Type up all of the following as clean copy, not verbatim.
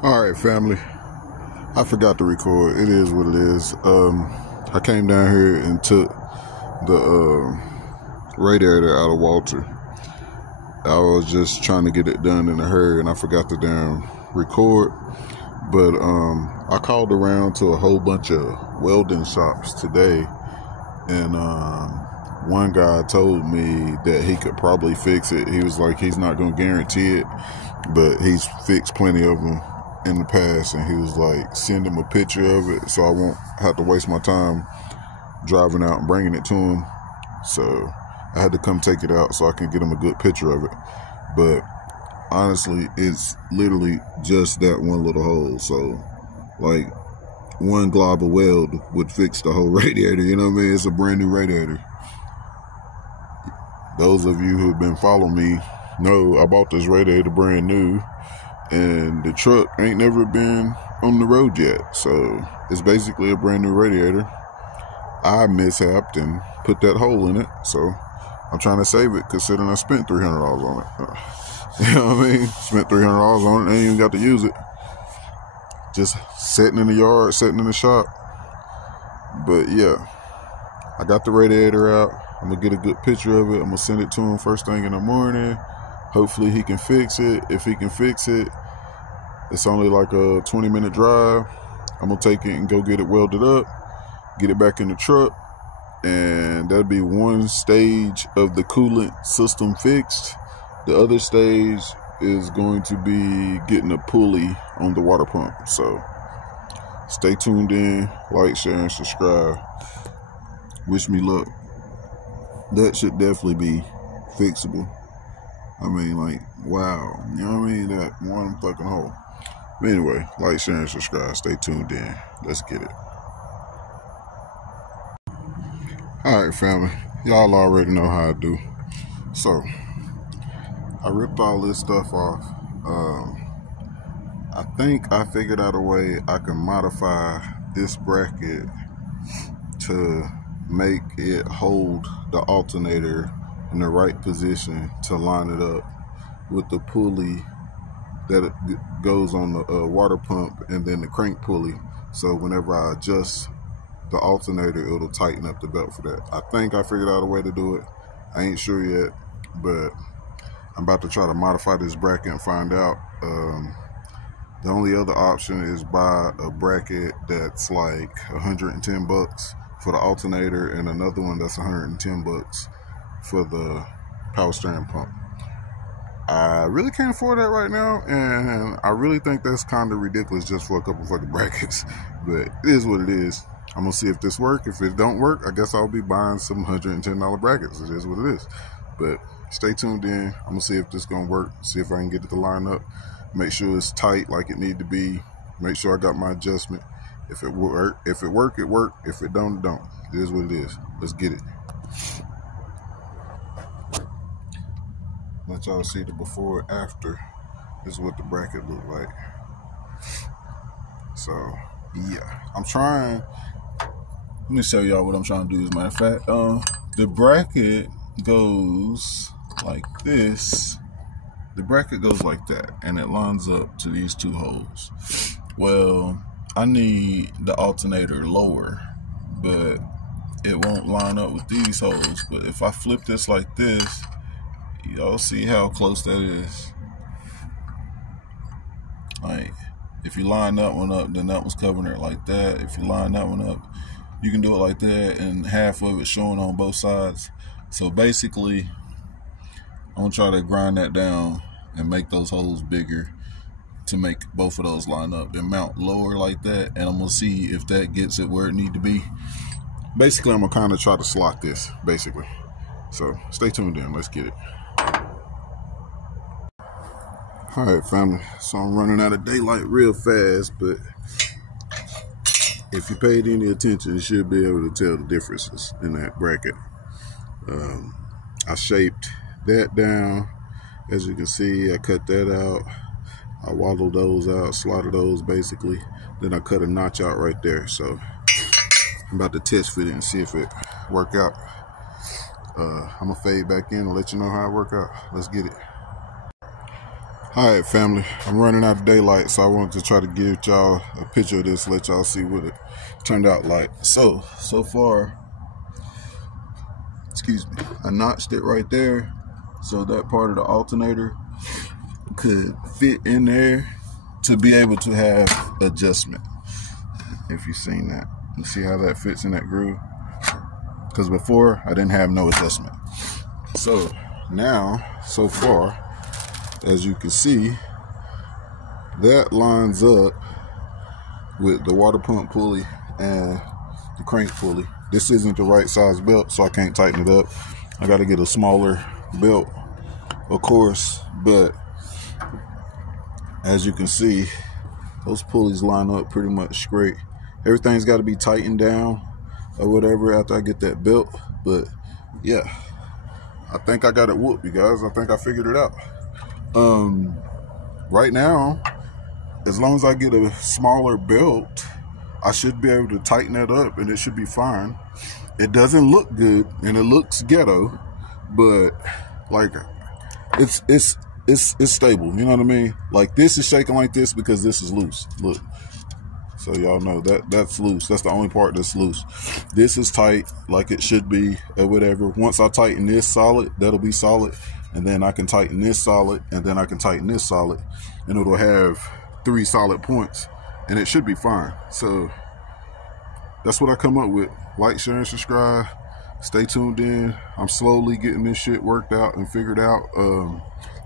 Alright, family, I forgot to record. It is what it is. I came down here and took the radiator out of Walter. I was just trying to get it done in a hurry and I forgot to damn record. But I called around to a whole bunch of welding shops today, and one guy told me that he could probably fix it. He was like, he's not going to guarantee it, but he's fixed plenty of them in the past, and he was like, send him a picture of it so I won't have to waste my time driving out and bringing it to him. So I had to come take it out so I can get him a good picture of it. But honestly, it's literally just that one little hole. So like one glob of weld would fix the whole radiator, you know what I mean? It's a brand new radiator. Those of you who've been following me know I bought this radiator brand new, and the truck ain't never been on the road yet. So it's basically a brand new radiator. I mishapped and put that hole in it. So I'm trying to save it, considering I spent $300 on it. You know what I mean? Spent $300 on it, ain't even got to use it. Just sitting in the yard, sitting in the shop. But yeah, I got the radiator out. I'm gonna get a good picture of it. I'm gonna send it to him first thing in the morning. Hopefully he can fix it. If he can fix it, it's only like a 20-minute drive. I'm gonna take it and go get it welded up, get it back in the truck, and that'll be one stage of the coolant system fixed. The other stage is going to be getting a pulley on the water pump. So stay tuned in, like, share, and subscribe. Wish me luck. That should definitely be fixable. I mean, like, wow. You know what I mean? That one fucking hole. But anyway, like, share, and subscribe. Stay tuned in. Let's get it. Alright, family. Y'all already know how I do. So, I ripped all this stuff off. I think I figured out a way I can modify this bracket to make it hold the alternator in the right position to line it up with the pulley that goes on the water pump, and then the crank pulley. So whenever I adjust the alternator, it'll tighten up the belt for that. I think I figured out a way to do it. I ain't sure yet, but I'm about to try to modify this bracket and find out. The only other option is buy a bracket that's like $110 for the alternator, and another one that's $110 for the power steering pump. I really can't afford that right now, and I really think that's kind of ridiculous just for a couple fucking brackets. But it is what it is. I'm gonna see if this works. If it don't work, I guess I'll be buying some $110 brackets. It is what it is. But stay tuned in. I'm gonna see if this gonna work. See if I can get it to line up. Make sure it's tight like it need to be. Make sure I got my adjustment. If it work, it work. If it don't, it don't. It is what it is. Let's get it. Let y'all see the before and after. This is what the bracket look like. So yeah, I'm trying. Let me show y'all what I'm trying to do. As a matter of fact, the bracket goes like this. The bracket goes like that, and it lines up to these two holes. Well, I need the alternator lower, but it won't line up with these holes. But if I flip this like this, y'all see how close that is. Like, if you line that one up, then that one's covering it like that. If you line that one up, you can do it like that, and half of it showing on both sides. So basically, I'm gonna try to grind that down and make those holes bigger to make both of those line up and mount lower like that. And I'm gonna see if that gets it where it need to be. basically I'm gonna kind of try to slot this, basically. So stay tuned in, let's get it. All right, family, so I'm running out of daylight real fast, but if you paid any attention, you should be able to tell the differences in that bracket. I shaped that down. As you can see, I cut that out. I wallowed those out, slotted those basically. Then I cut a notch out right there. So I'm about to test fit it and see if it work out. I'm gonna fade back in and let you know how it work out. Let's get it. All right, family, I'm running out of daylight, so I wanted to try to give y'all a picture of this, let y'all see what it turned out like. So far, excuse me, I notched it right there, so that part of the alternator could fit in there to be able to have adjustment. If you've seen that, you see how that fits in that groove? Because before, I didn't have no adjustment. So now, so far, as you can see, that lines up with the water pump pulley and the crank pulley. This isn't the right size belt, so I can't tighten it up. I got to get a smaller belt, of course, but as you can see, those pulleys line up pretty much straight. Everything's got to be tightened down or whatever after I get that belt, but yeah, I think I got it whooped, you guys. I think I figured it out. Right now, as long as I get a smaller belt, I should be able to tighten that up and it should be fine. It doesn't look good and it looks ghetto, but like it's stable, you know what I mean? Like this is shaking like this because this is loose. Look. So y'all know that's loose. That's the only part that's loose. This is tight like it should be or whatever. Once I tighten this solid, that'll be solid. And then I can tighten this solid, and then I can tighten this solid, and it'll have 3 solid points, and it should be fine. So that's what I come up with. Like, share, and subscribe. Stay tuned in. I'm slowly getting this shit worked out and figured out.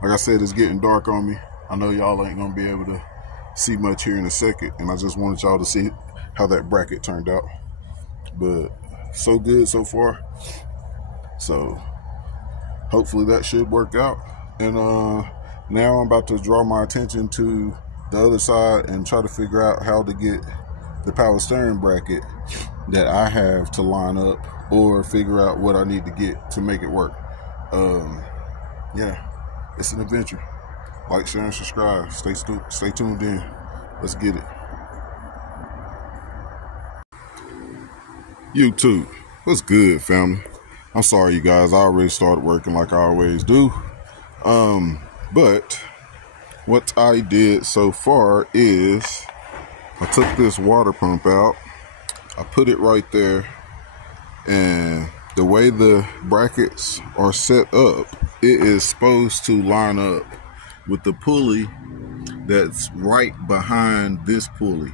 Like I said, it's getting dark on me. I know y'all ain't gonna be able to see much here in a second, and I just wanted y'all to see how that bracket turned out. But so good so far. So hopefully that should work out. And now I'm about to draw my attention to the other side and try to figure out how to get the power steering bracket that I have to line up, or figure out what I need to get to make it work. Yeah, it's an adventure. Like, share, and subscribe. Stay tuned in. Let's get it. YouTube, what's good, family? I'm sorry, you guys. I already started working like I always do. But what I did so far is I took this water pump out. I put it right there. And the way the brackets are set up, it is supposed to line up with the pulley that's right behind this pulley.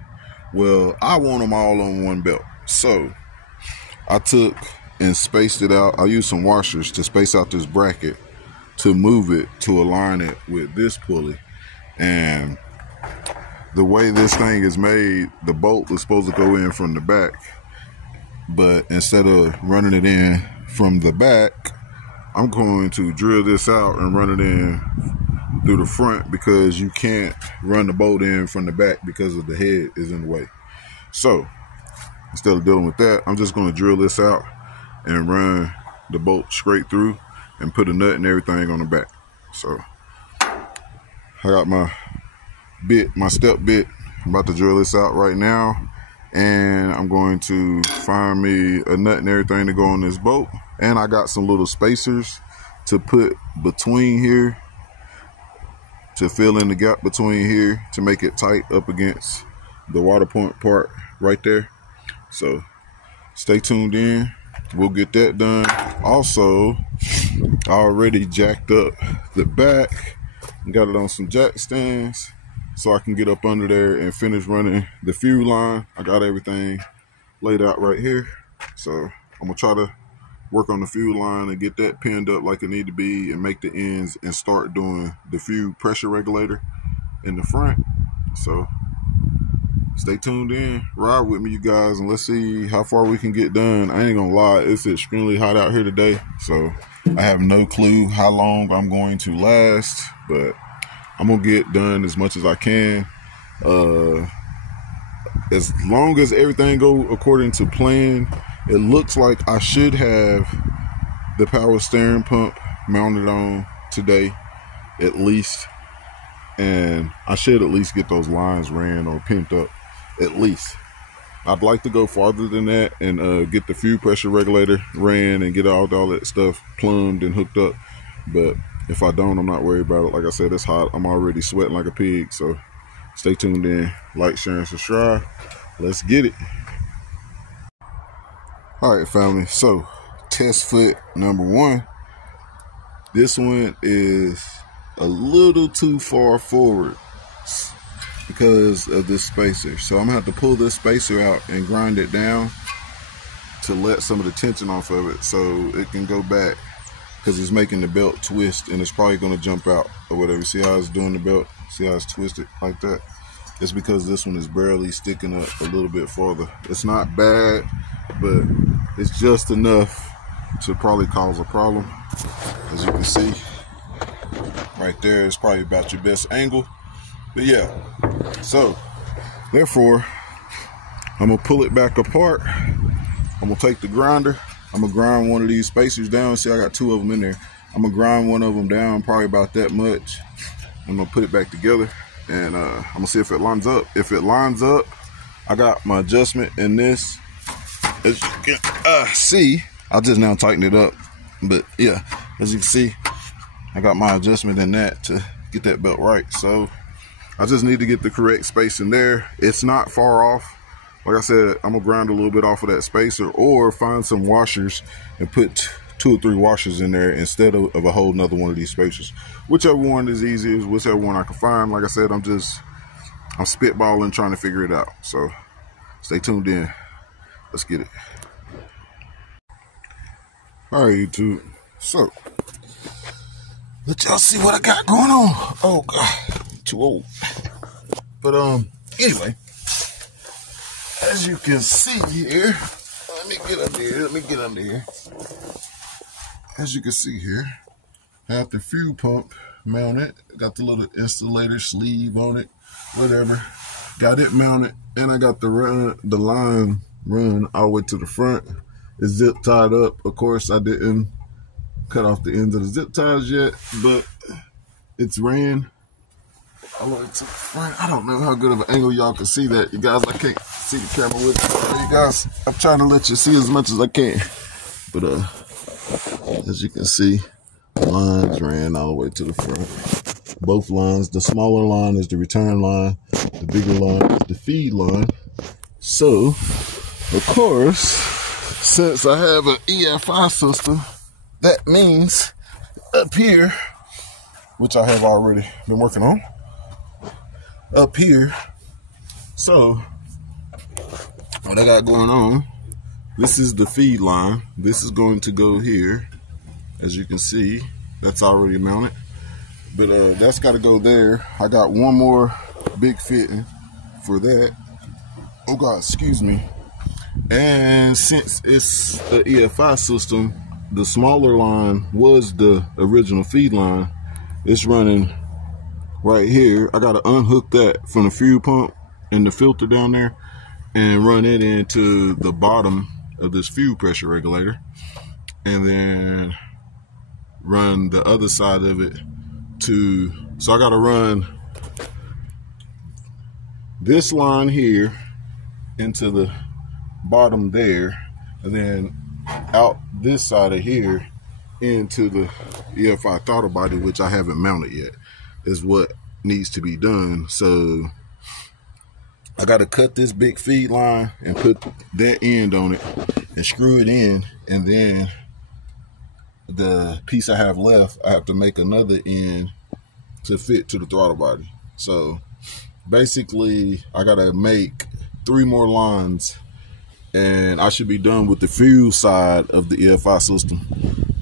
Well, I want them all on one belt. So I took and spaced it out. I used some washers to space out this bracket to move it to align it with this pulley. And the way this thing is made, the bolt is supposed to go in from the back, but instead of running it in from the back, I'm going to drill this out and run it in through the front, because you can't run the bolt in from the back because of the head is in the way. So instead of dealing with that, I'm just going to drill this out and run the bolt straight through and put a nut and everything on the back. So I got my bit, my step bit. I'm about to drill this out right now, and I'm going to find me a nut and everything to go on this bolt. And I got some little spacers to put between here to fill in the gap between here to make it tight up against the water pump part right there. So stay tuned in. We'll get that done. Also, I already jacked up the back and got it on some jack stands so I can get up under there and finish running the fuel line. I got everything laid out right here. So I'm gonna try to work on the fuel line and get that pinned up like it need to be, and make the ends and start doing the fuel pressure regulator in the front. So stay tuned in, ride with me, you guys, and let's see how far we can get done. I ain't gonna lie, it's extremely hot out here today, so I have no clue how long I'm going to last, but I'm gonna get done as much as I can. As long as everything go according to plan, it looks like I should have the power steering pump mounted on today, at least. And I should at least get those lines ran or pinned up, at least. I'd like to go farther than that and get the fuel pressure regulator ran and get all that stuff plumbed and hooked up. But if I don't, I'm not worried about it. Like I said, it's hot. I'm already sweating like a pig. So stay tuned in, like, share, and subscribe. Let's get it. All right, family. So test foot number 1. This one is a little too far forward because of this spacer. So I'm gonna have to pull this spacer out and grind it down to let some of the tension off of it so it can go back, because it's making the belt twist and it's probably gonna jump out or whatever. See how it's doing the belt? See how it's twisted like that? It's because this one is barely sticking up a little bit farther. It's not bad, but it's just enough to probably cause a problem. As you can see, right there is probably about your best angle. But yeah, so therefore I'm gonna pull it back apart. I'm gonna take the grinder, I'm gonna grind one of these spacers down. See, I got 2 of them in there. I'm gonna grind one of them down, probably about that much. I'm gonna put it back together and I'm gonna see if it lines up. If it lines up, I got my adjustment in this. As you can see, I just now tighten it up. But yeah, as you can see, I got my adjustment in that to get that belt right. So I just need to get the correct space in there. It's not far off. Like I said, I'm gonna grind a little bit off of that spacer or find some washers and put 2 or 3 washers in there instead of a whole nother one of these spacers. Whichever one is easiest, whichever one I can find. Like I said, I'm spitballing, trying to figure it out. So stay tuned in. Let's get it. All right, YouTube. So let y'all see what I got going on. Oh God, too old. But anyway, as you can see here, let me get under here. As you can see here, I have the fuel pump mounted. Got the little insulator sleeve on it, whatever. Got it mounted, and I got the line run all the way to the front. It's zip tied up. Of course, I didn't cut off the ends of the zip ties yet, but it's ran all the way to the front. I don't know how good of an angle y'all can see that. You guys, I can't see the camera with you. You guys, I'm trying to let you see as much as I can. But as you can see, lines ran all the way to the front. Both lines. The smaller line is the return line. The bigger line is the feed line. So, of course, since I have an EFI system, that means up here, which I have already been working on, up here. So what I got going on, this is the feed line. This is going to go here. As you can see, that's already mounted. But that's got to go there. I got one more big fitting for that. Oh God, excuse me. And since it's the EFI system, the smaller line was the original feed line. It's running right here. I got to unhook that from the fuel pump and the filter down there and run it into the bottom of this fuel pressure regulator, and then run the other side of it to, so I got to run this line here into the bottom there, and then out this side of here into the EFI throttle body, which I haven't mounted yet, is what needs to be done. So I got to cut this big feed line and put that end on it and screw it in, and then the piece I have left, I have to make another end to fit to the throttle body. So basically I got to make 3 more lines and I should be done with the fuel side of the EFI system.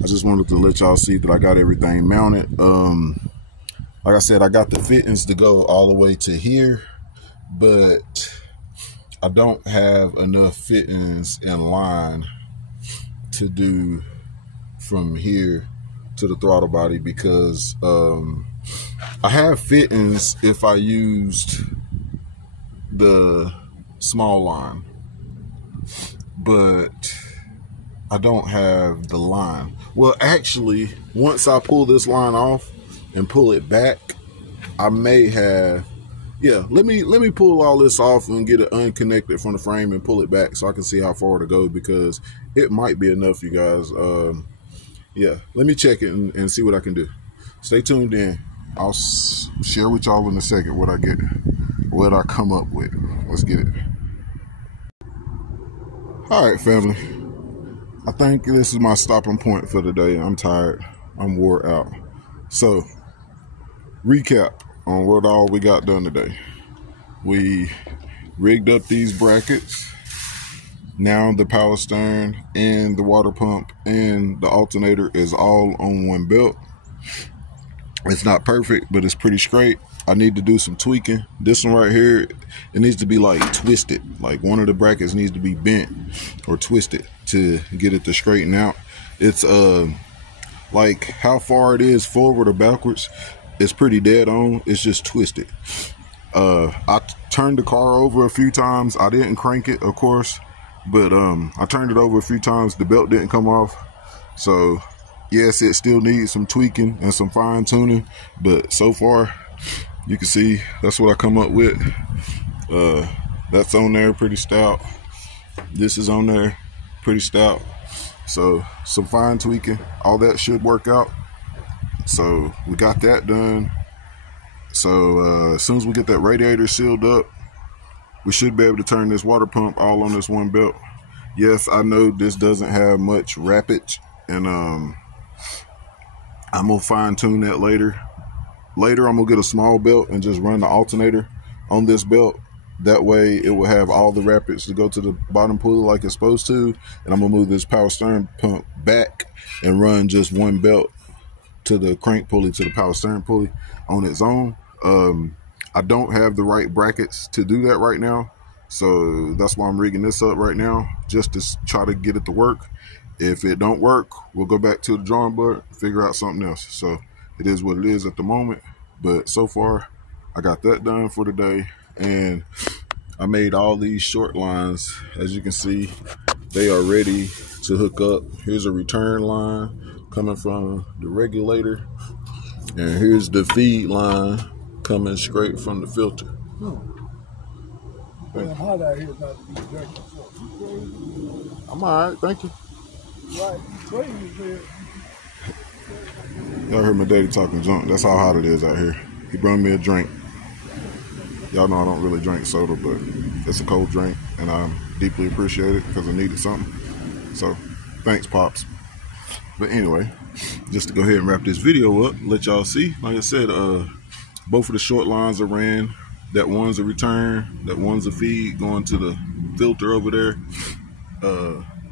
I just wanted to let y'all see that I got everything mounted. Like I said, I got the fittings to go all the way to here, but I don't have enough fittings in line to do from here to the throttle body, because I have fittings if I used the small line, but I don't have the line. Well, actually, once I pull this line off and pull it back, I may have, yeah, let me pull all this off and get it unconnected from the frame and pull it back so I can see how far to go, because it might be enough, you guys. Yeah, let me check it and see what I can do. Stay tuned in. I'll share with y'all in a second what I come up with. Let's get it. All right, family. I think this is my stopping point for the day. I'm tired. I'm wore out. So, recap on what all we got done today. We rigged up these brackets. Now the power steering and the water pump and the alternator is all on one belt. It's not perfect, but it's pretty straight. I need to do some tweaking. This one right here, it needs to be like twisted. Like one of the brackets needs to be bent or twisted to get it to straighten out. It's like how far it is forward or backwards, it's pretty dead on. It's just twisted. I turned the car over a few times. I didn't crank it, of course, but I turned it over a few times. The belt didn't come off. So yes, it still needs some tweaking and some fine tuning, but so far you can see that's what I come up with. That's on there, pretty stout. This is on there, pretty stout. So some fine tweaking, all that should work out. So we got that done. So as soon as we get that radiator sealed up, we should be able to turn this water pump all on this one belt. Yes, I know this doesn't have much rappage, and I'm gonna fine tune that later. Later, I'm gonna get a small belt and just run the alternator on this belt. That way, it will have all the rapids to go to the bottom pulley like it's supposed to. And I'm gonna move this power steering pump back and run just one belt to the crank pulley, to the power steering pulley on its own. I don't have the right brackets to do that right now, so that's why I'm rigging this up right now, just to try to get it to work. If it don't work, we'll go back to the drawing board, figure out something else. So it is what it is at the moment, but so far I got that done for today, and I made all these short lines. As you can see, they are ready to hook up. Here's a return line coming from the regulator, and here's the feed line coming straight from the filter. Well, hot out here not to be drinking. I'm all right, thank you. Right, crazy, man. Y'all heard my daddy talking junk. That's how hot it is out here. He brought me a drink. Y'all know I don't really drink soda, but it's a cold drink, and I deeply appreciate it because I needed something. So, thanks, Pops. But anyway, just to go ahead and wrap this video up, let y'all see. Like I said, both of the short lines are ran. That one's a return, that one's a feed going to the filter over there.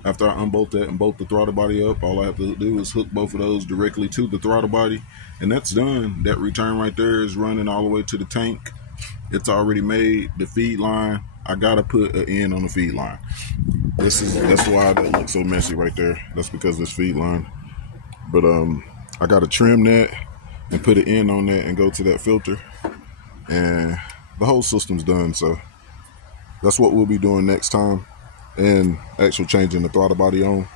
After I unbolt that and bolt the throttle body up, all I have to do is hook both of those directly to the throttle body, and that's done. That return right there is running all the way to the tank. It's already made. The feed line, I gotta put an end on the feed line. That's why that looks so messy right there. That's because of this feed line. But I gotta trim that and put an end on that and go to that filter, and the whole system's done. So that's what we'll be doing next time, and actually changing the throttle body on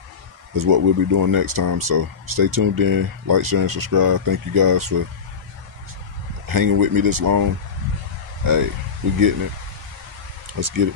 is what we'll be doing next time. So stay tuned in, like, share, and subscribe. Thank you guys for hanging with me this long. Hey, we're getting it. Let's get it.